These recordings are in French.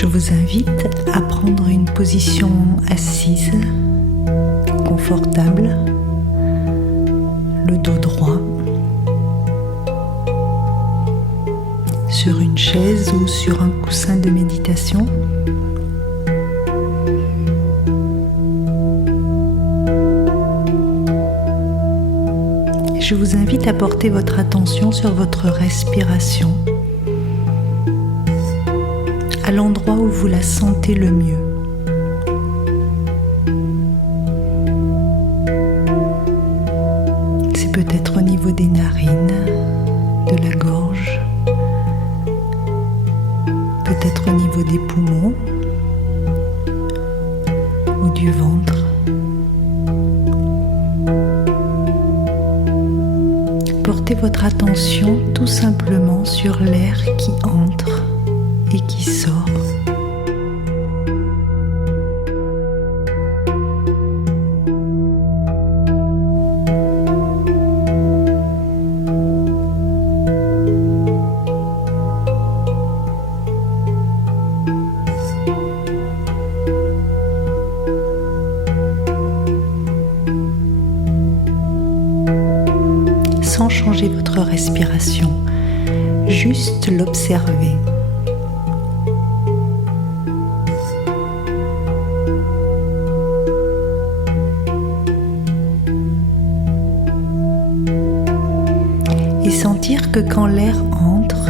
Je vous invite à prendre une position assise, confortable, le dos droit, sur une chaise ou sur un coussin de méditation. Je vous invite à porter votre attention sur votre respiration, à l'endroit où vous la sentez le mieux. C'est peut-être au niveau des narines, de la gorge, peut-être au niveau des poumons ou du ventre. Portez votre attention tout simplement sur l'air qui entre et qui sort. Sans changer votre respiration, juste l'observer. Et sentir que quand l'air entre,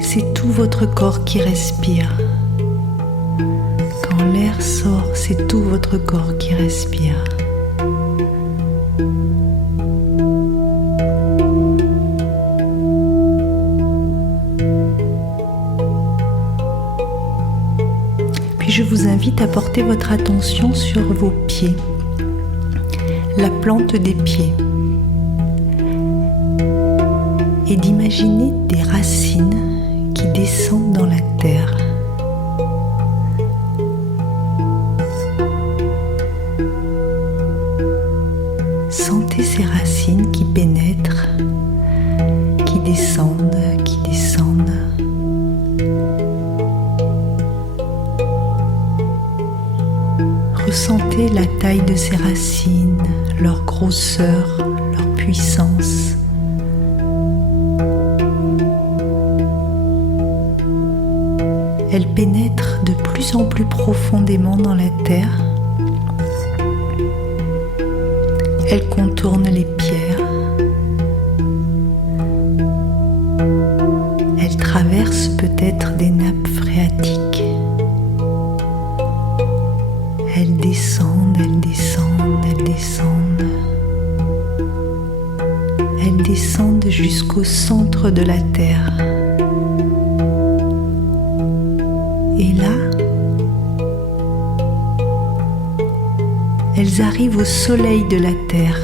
c'est tout votre corps qui respire. Quand l'air sort, c'est tout votre corps qui respire. Puis je vous invite à porter votre attention sur vos pieds, la plante des pieds, et d'imaginer des racines qui descendent dans la terre. Sentez ces racines qui pénètrent, qui descendent, qui descendent. Ressentez la taille de ces racines, leur grosseur, leur puissance. Elles pénètrent de plus en plus profondément dans la terre. Elles contournent les pierres. Elles traversent peut-être des nappes phréatiques. Elles descendent, elles descendent, elles descendent. Elles descendent jusqu'au centre de la terre. Et là, elles arrivent au soleil de la terre.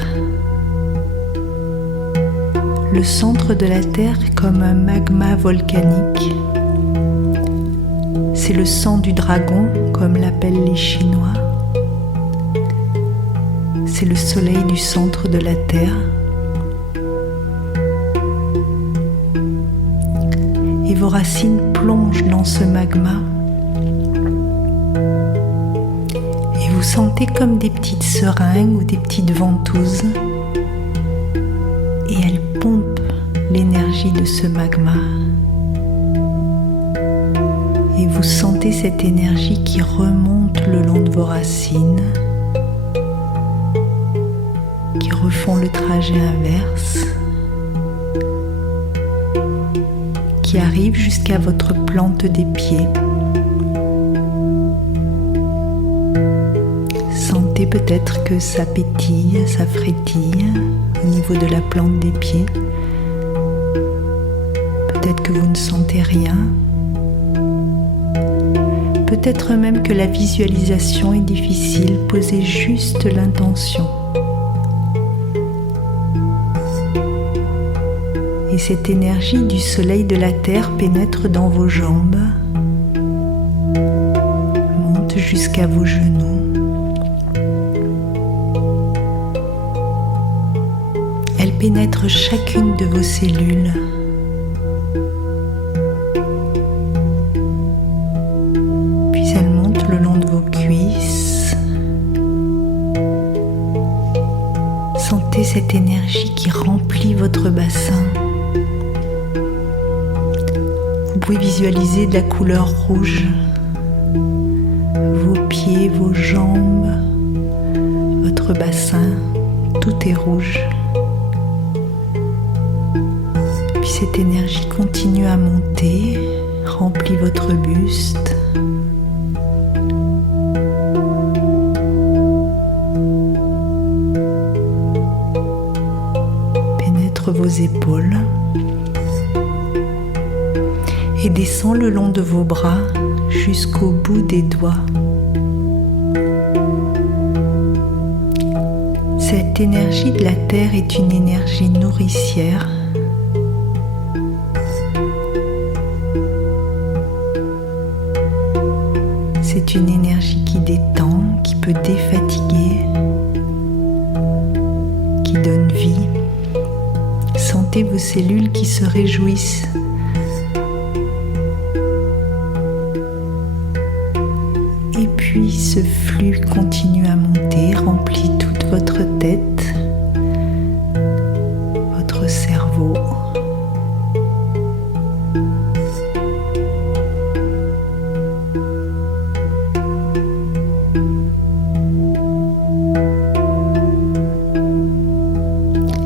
Le centre de la terre est comme un magma volcanique. C'est le sang du dragon, comme l'appellent les Chinois. C'est le soleil du centre de la terre. Et vos racines plongent dans ce magma. Et vous sentez comme des petites seringues ou des petites ventouses. Et elles pompent l'énergie de ce magma. Et vous sentez cette énergie qui remonte le long de vos racines, qui refont le trajet inverse, qui arrive jusqu'à votre plante des pieds. Sentez peut-être que ça pétille, ça frétille au niveau de la plante des pieds. Peut-être que vous ne sentez rien. Peut-être même que la visualisation est difficile, posez juste l'intention. Et cette énergie du soleil de la terre pénètre dans vos jambes, monte jusqu'à vos genoux. Elle pénètre chacune de vos cellules. cette énergie qui remplit votre bassin. Vous pouvez visualiser de la couleur rouge, vos pieds, vos jambes, votre bassin, tout est rouge. Puis cette énergie continue à monter, remplit votre buste. Pénètre vos épaules et descend le long de vos bras jusqu'au bout des doigts. Cette énergie de la terre est une énergie nourricière. C'est une énergie qui détend, qui peut défatiguer, qui donne vie. Sentez vos cellules qui se réjouissent. Et puis ce flux continue à monter, remplit toute votre tête, votre cerveau.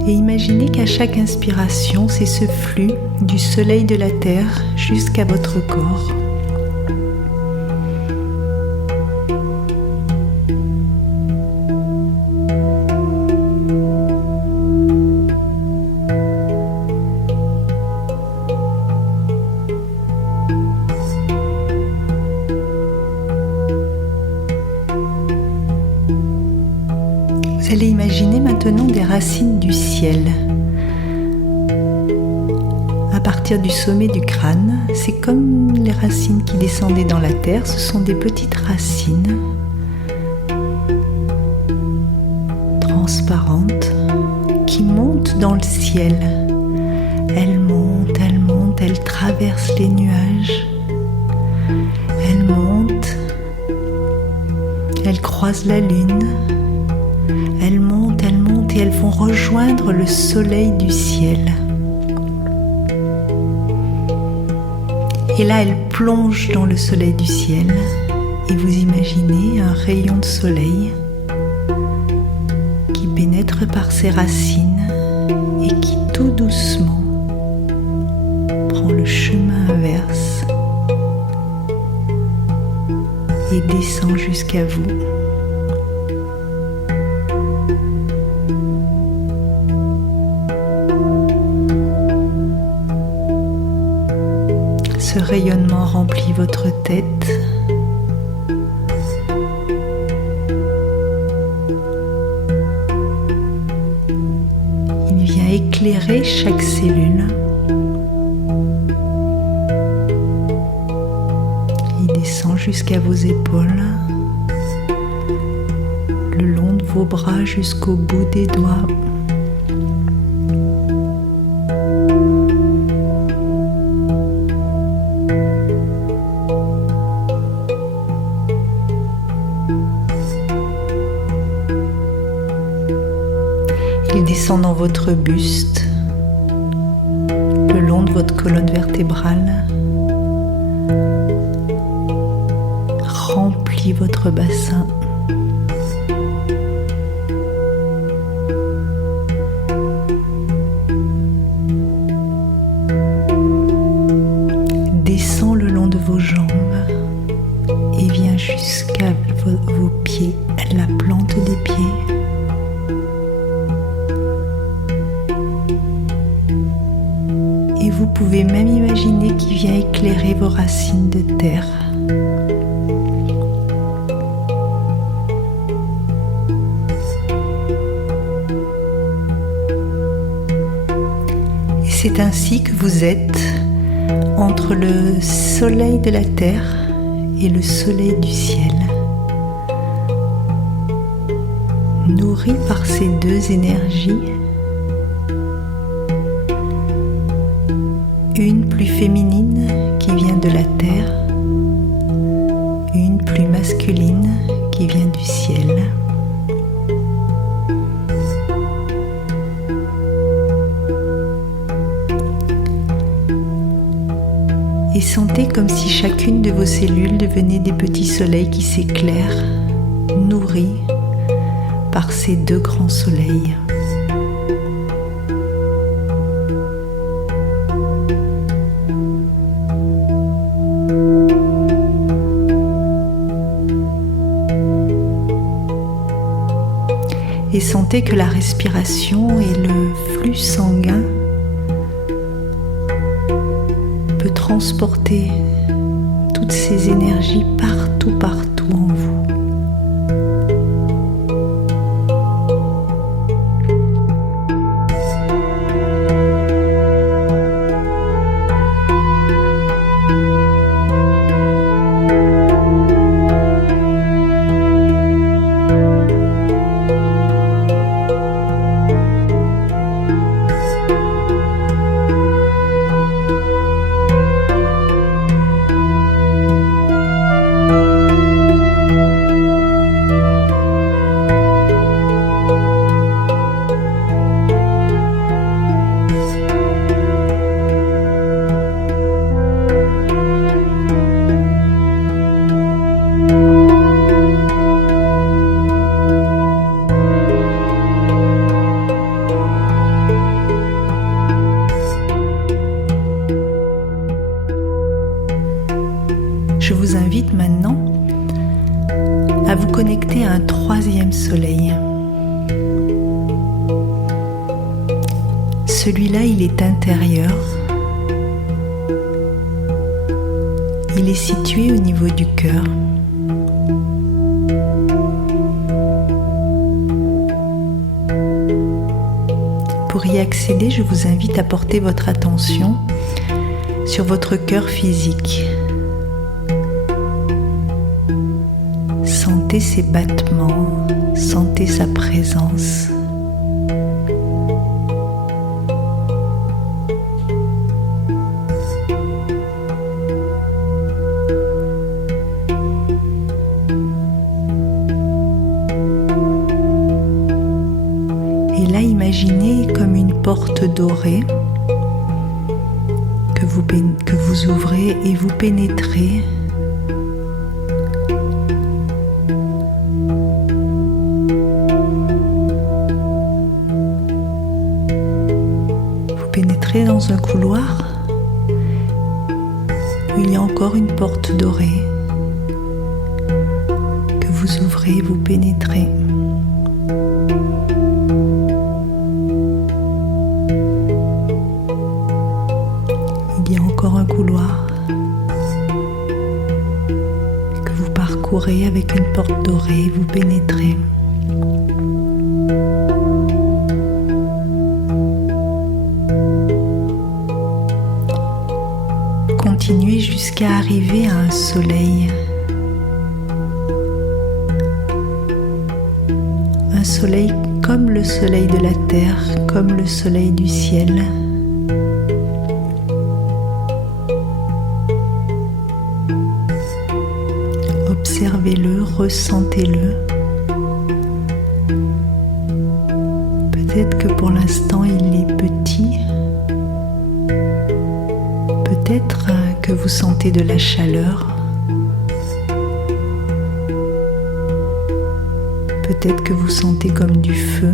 Et imaginez qu'à chaque inspiration, c'est ce flux du soleil de la terre jusqu'à votre corps. Vous allez imaginer maintenant des racines du ciel. À partir du sommet du crâne, c'est comme les racines qui descendaient dans la terre, ce sont des petites racines transparentes qui montent dans le ciel. Elles montent, elles traversent les nuages. Elles montent, elles croisent la lune. Elles montent et elles vont rejoindre le soleil du ciel. Et là, elles plongent dans le soleil du ciel et vous imaginez un rayon de soleil qui pénètre par ses racines et qui tout doucement prend le chemin inverse et descend jusqu'à vous. Ce rayonnement remplit votre tête. Il vient éclairer chaque cellule. Il descend jusqu'à vos épaules, le long de vos bras jusqu'au bout des doigts. Il descend dans votre buste, le long de votre colonne vertébrale, remplit votre bassin. Descend le long de vos jambes et vient jusqu'à vos pieds, la plante des pieds. Et vous pouvez même imaginer qu'il vient éclairer vos racines de terre. Et c'est ainsi que vous êtes entre le soleil de la terre et le soleil du ciel, nourri par ces deux énergies. Une plus féminine qui vient de la terre, une plus masculine qui vient du ciel. Et sentez comme si chacune de vos cellules devenait des petits soleils qui s'éclairent, nourris par ces deux grands soleils. Et sentez que la respiration et le flux sanguin peut transporter toutes ces énergies partout en vous. Je vous invite maintenant à vous connecter à un troisième soleil. Celui-là, il est intérieur. Il est situé au niveau du cœur. Pour y accéder, je vous invite à porter votre attention sur votre cœur physique. Sentez ses battements, sentez sa présence. Et là, imaginez comme une porte dorée que vous ouvrez et vous pénétrez dans un couloir où il y a encore une porte dorée que vous ouvrez, vous pénétrez. Il y a encore un couloir que vous parcourez avec une porte dorée, vous pénétrez. Continuez jusqu'à arriver à un soleil. Un soleil comme le soleil de la terre, comme le soleil du ciel. Observez-le, ressentez-le. Peut-être que pour l'instant il est petit. Peut-être que vous sentez de la chaleur. Peut-être que vous sentez comme du feu.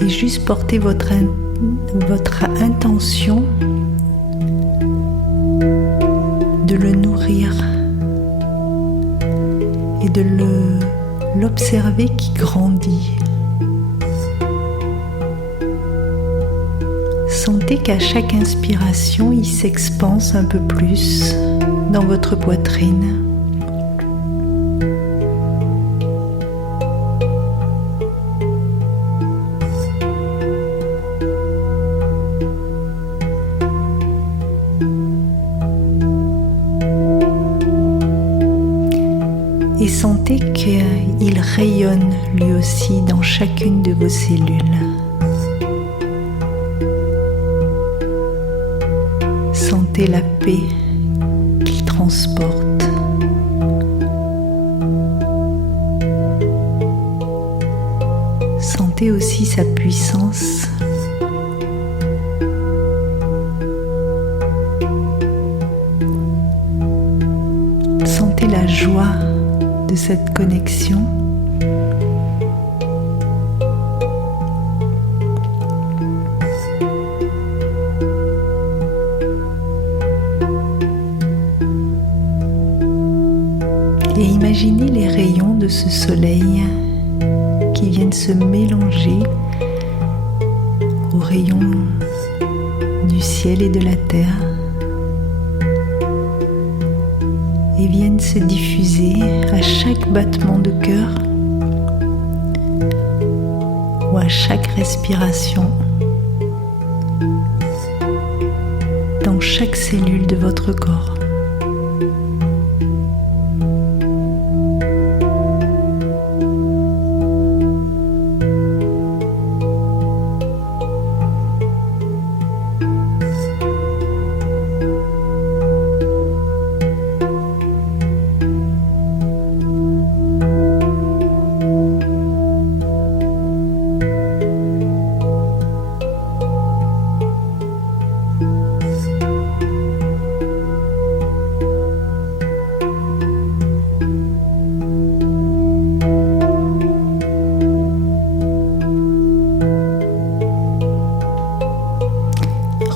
Et juste portez votre intention de le nourrir et de l'observer qui grandit. Sentez qu'à chaque inspiration, il s'expanse un peu plus dans votre poitrine. Et sentez qu'il rayonne lui aussi dans chacune de vos cellules. Sentez la paix qu'il transporte. Ressentez aussi sa puissance. Sentez la joie de cette connexion. Et imaginez les rayons de ce soleil qui viennent se mélanger aux rayons du ciel et de la terre et viennent se diffuser à chaque battement de cœur ou à chaque respiration dans chaque cellule de votre corps.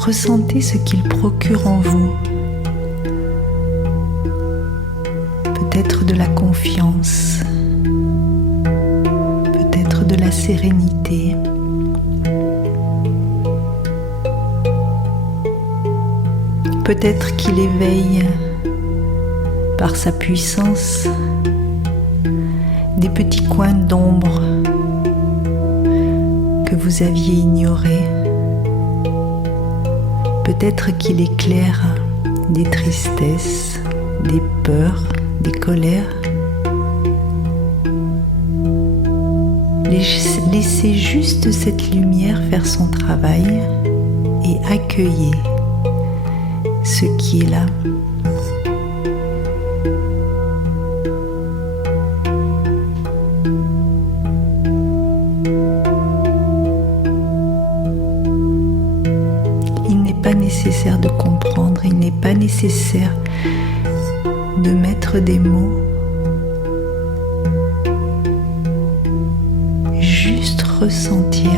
Ressentez ce qu'il procure en vous. Peut-être de la confiance, peut-être de la sérénité, peut-être qu'il éveille par sa puissance des petits coins d'ombre que vous aviez ignorés. Peut-être qu'il éclaire des tristesses, des peurs, des colères. Laissez juste cette lumière faire son travail et accueillez ce qui est là. Il n'est pas nécessaire de comprendre, il n'est pas nécessaire de mettre des mots. Juste ressentir,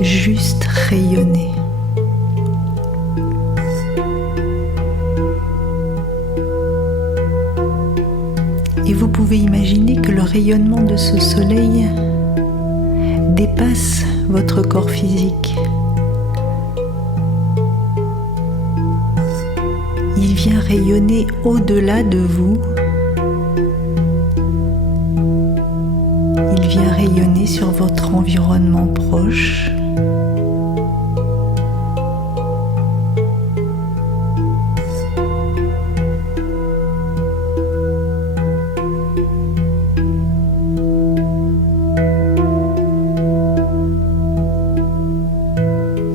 juste rayonner. Et vous pouvez imaginer que le rayonnement de ce soleil dépasse votre corps physique. Il vient rayonner au-delà de vous. Il vient rayonner sur votre environnement proche.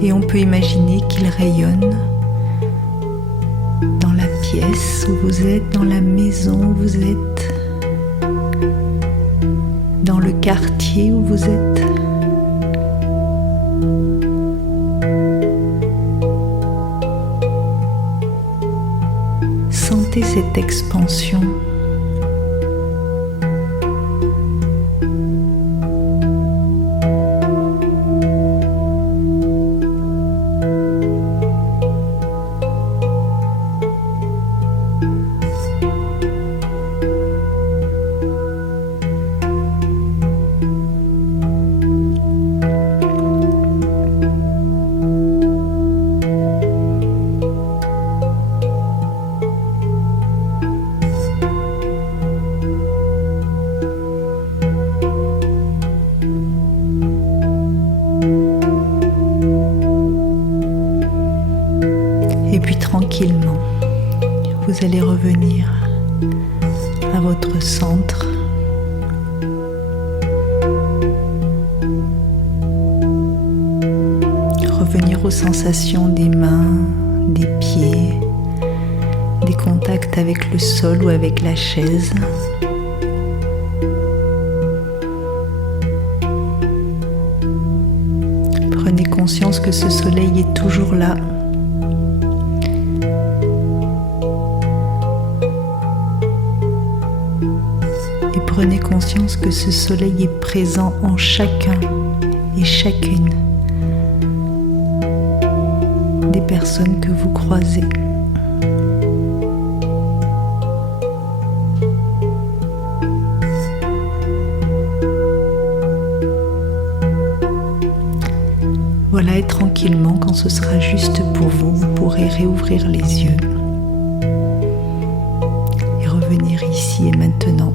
Et on peut imaginer qu'il rayonne dans la pièce où vous êtes, dans la maison où vous êtes, dans le quartier où vous êtes. Sentez cette expansion. Et puis tranquillement, vous allez revenir à votre centre. Revenir aux sensations des mains, des pieds, des contacts avec le sol ou avec la chaise. conscience que ce soleil est toujours là. Et prenez conscience que ce soleil est présent en chacun et chacune des personnes que vous croisez. Voilà, et tranquillement, quand ce sera juste pour vous, vous pourrez réouvrir les yeux et revenir ici et maintenant.